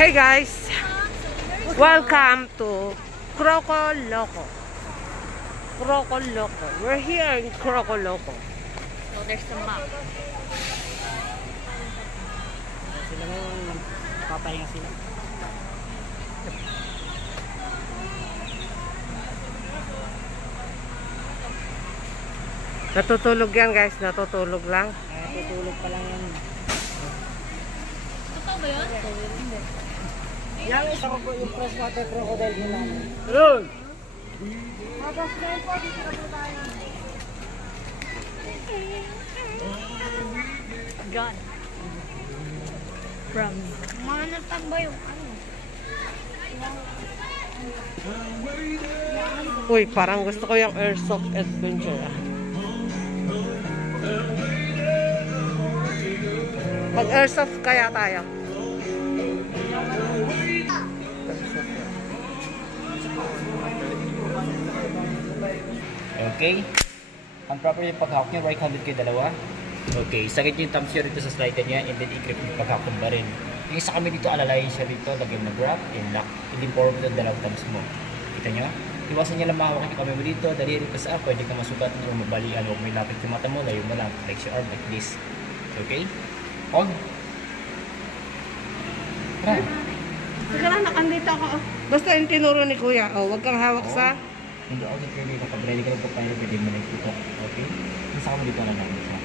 Hey guys, welcome to Croco Loco. Croco Loco. We're here in Croco Loco. So there's the map. Sila ngayon, papahinga sila. Natutulog yan guys, natutulog lang. Natutulog pa lang yan. Totoo ba yun? Yan, isa ko po yung freshwater crocodile nila. Yun! Magas na po, dito na po tayo. Gone. From. Manatag ba yung ano? Uy, parang gusto ko yung airsoft adventure. Mag-airsoft kaya tayo. Okay. Ang proper yung paghawak niya, right handed kayo dalawa. Okay, sakit yung thumbs nyo rito sa slider niya and then i-grip yung paghawak ba rin. Yung isa kami dito, alalayin siya rito, lagyan mo na grab and lock. Hindi forward yung dalawang thumbs mo. Kita nyo? Iwasan niya lang mahawak yung kamay mo dito, daliri pa sa pwede ka masugat o mabalian o may lapit yung mata mo, layo mo lang. Flex your arm like this. Okay? On. Tara. Sige lang, nakandito ako. Basta yung tinuro ni Kuya. Oh, wag kang hawak sa... Hindi ako sa pwede kapag ready ka ng pagpahinga, pwede mo na itutok. Okay? Isa ka mo dito na lang. Yan.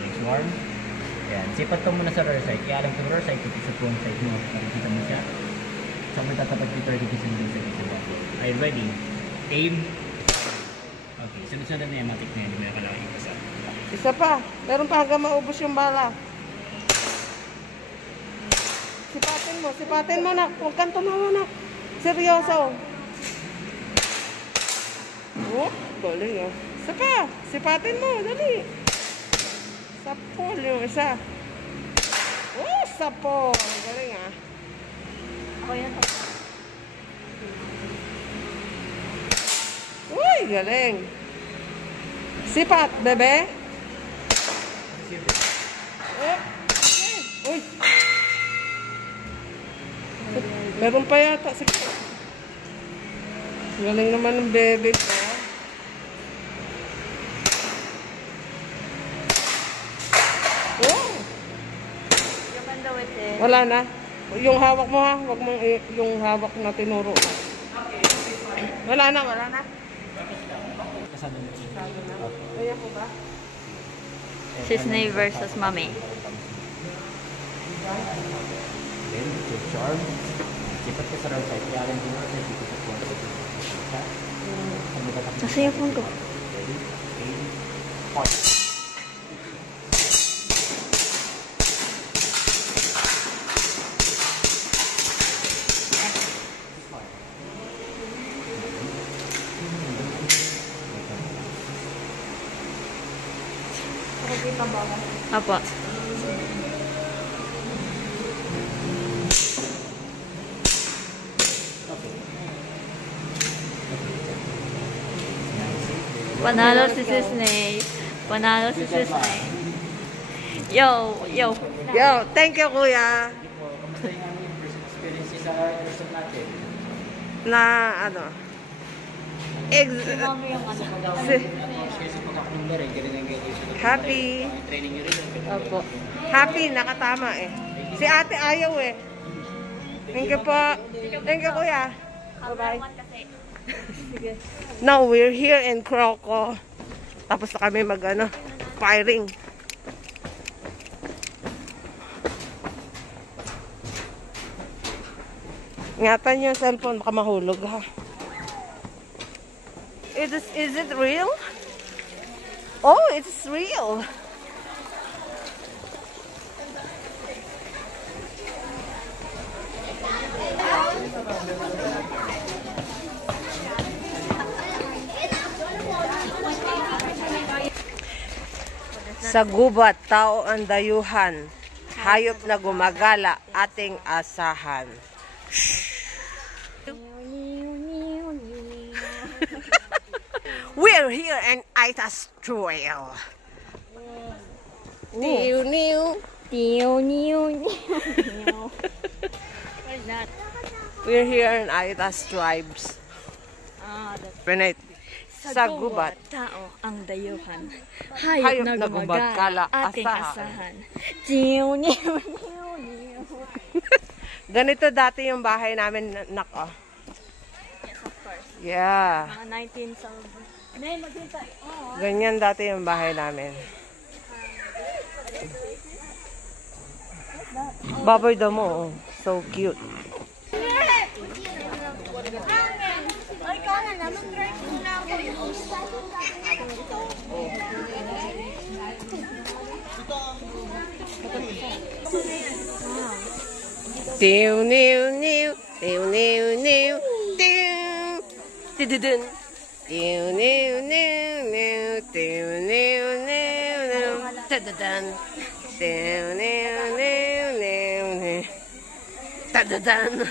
Flex your arm. Yan. Sipat ka muna sa rear side. Ialam ka rear side, kasi sa front side mo. Makikita mo siya. Saan mo tatapat dito, kasi mo sa isa. Are you ready? Aim. Okay. Sunod-sunod na yan. Matik na yan. Hindi mo na kailangan yung isa. Isa pa. Meron pa hanggang maubos yung bala. Sipatin mo na. Huwag kang tumawa na. Seryoso. Oh, galing ah. Isa pa. Sipatin mo. Dali. Sapol yung isa. Oh, sapol. Galing ah. Ako yan. Uy, galing. Sipat, bebe. Oh, okay. Uy. Meron pa yata. Sige. Galing naman ng bebe ko. Oh. Yung ganda with it. Wala na. Yung hawak mo ha. Wag mo yung hawak na tinuro mo. Wala na, wala na. Kasama mo. Kaya po ba? Sisney versus Mami. Then, take your arm. Sipat ka sa right side. Ialam ka rear side, dito sa front side. Nasa yung phone ko. Ready? Aim. Point. Apa. Panalo si Sisney. Panalo si Sisney. Yo, yo. Yo, thank you kuya. Kamusta yung aming first experience sa airsoft natin? Na ano? Mami yung ano ko daw. Kasi pagkakumba rin, ganun ang gagawin sa Happy. training nyo rin. Opo. Happy, nakatama eh. Si ate ayaw eh. Thank you po. Thank you kuya. Bye-bye. Now we're here in Croco. Tapos na kami mag ano, firing. Ingatan yung cellphone, baka mahulog ha. Is it real? Oh, it's real. Sa gubat, tao ang dayuhan. Hayop na gumagala, ating asahan. We're here in Itas Trail. Niu, niu. New. What is that? We're here in Aitas Tribes. That's Penit. Sa gubat. Tao ang dayuhan. Hayop na gumagala, ating asahan. New. Ganito dati yung bahay namin, nak, oh. Yes, of course. Yeah. Mga 1970. Nay, maghintay. Oh. Ganyan dati yung bahay namin. Baboy daw mo, oh. So cute. Ay, ka na naman, right? New, new, new, new, new, new, dun, new, new, new, new, new, new, new, tadadun, new, new, new, new, new, tadadun.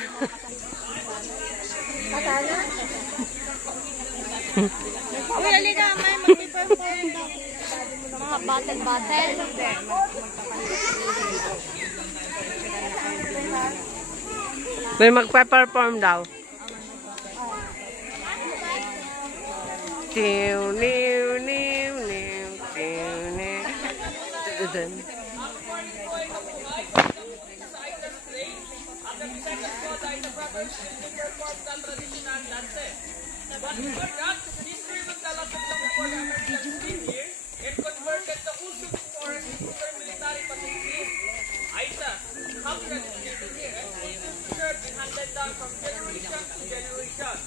Uy, halika, may mag-perform daw. Mga battle. May magpe-perform daw. New, new, new, new, new, new, tadadun. But before that, history will tell us that before the Americans came here, it converted the Usuk forest into their military facility. Aitas, capital is located here, and Usuk served and handed down from generation to generation.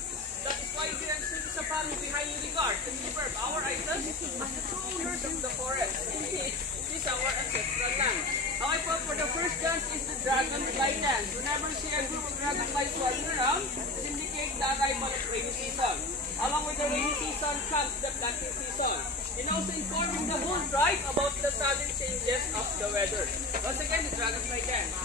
That is why here in Sundisa family we highly regard and preserve our Aitas as the true owners of the forest. It is our ancestral land. However, for the first dance is the dragonfly dance. Whenever you see a group of dragonflies flying around, it indicates the arrival of rainy season. Along with the rainy season comes the planting season. And also informing the whole tribe about the sudden changes of the weather. Once again, the dragonfly dance.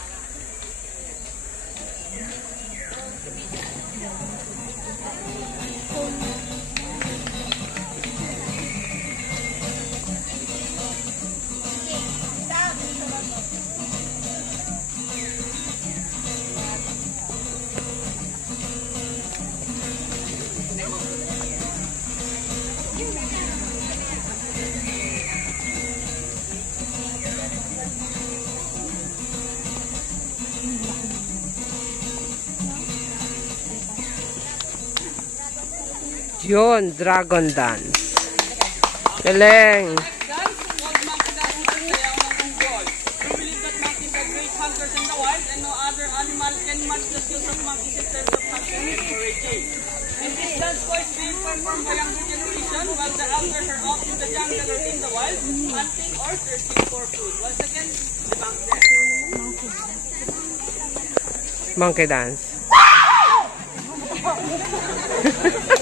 Yun, dragon dance. Galing. Next dance called monkey dance or sayaw ng unggoy. We believe that monkeys are great hunters in the wild and no other animal can match the skills of monkeys in terms of hunting and foraging. And this dance was being performed by younger generation while the elders are out in the jungle or in the wild hunting or searching for food. Once again, the monkey dance. Monkey dance.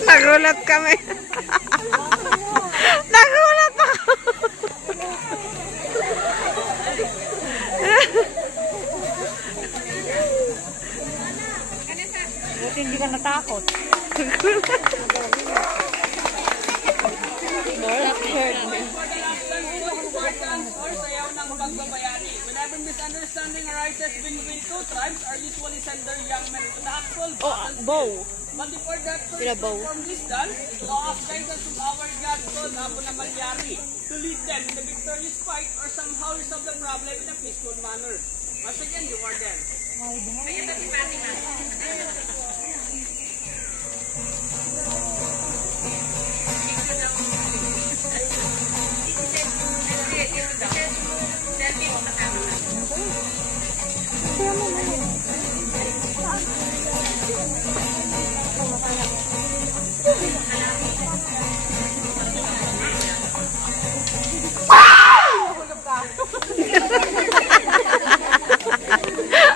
Nagulat kami. Nagulat ako. Buti hindi ka natakot. Or sayaw ng pagbabayani. Whenever misunderstanding arises between two tribes, are usually send their young men to the actual Bow. But before that, first Sila to bow. perform this dance, ask guidance from our God called Abu na Malyari to lead them in the victorious fight or somehow resolve the problem in a peaceful manner. Once again, you are them.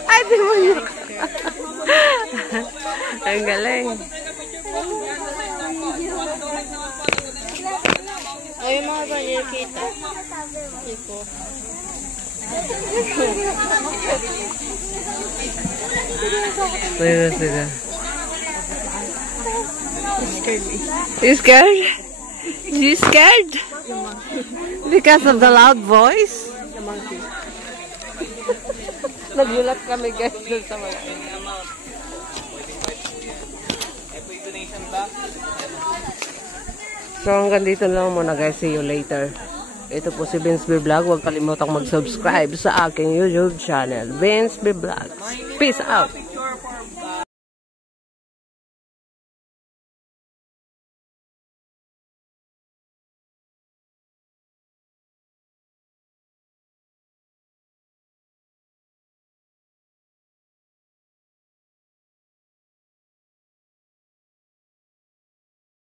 Ay, di mo yun. Ang galing. O yung mga ba niya kita? Iko. Sige, sige. You scared? You scared? Because of the loud voice? The monkey. Nagulat kami guys dun sa mga. amount. Pwedeng 5 po yan. Every donation box. So hanggang dito lang muna guys. See you later. Ito po si Vince B Vlog. Huwag kalimutang mag-subscribe sa aking YouTube channel. Vince B Vlog. Peace out. Picture for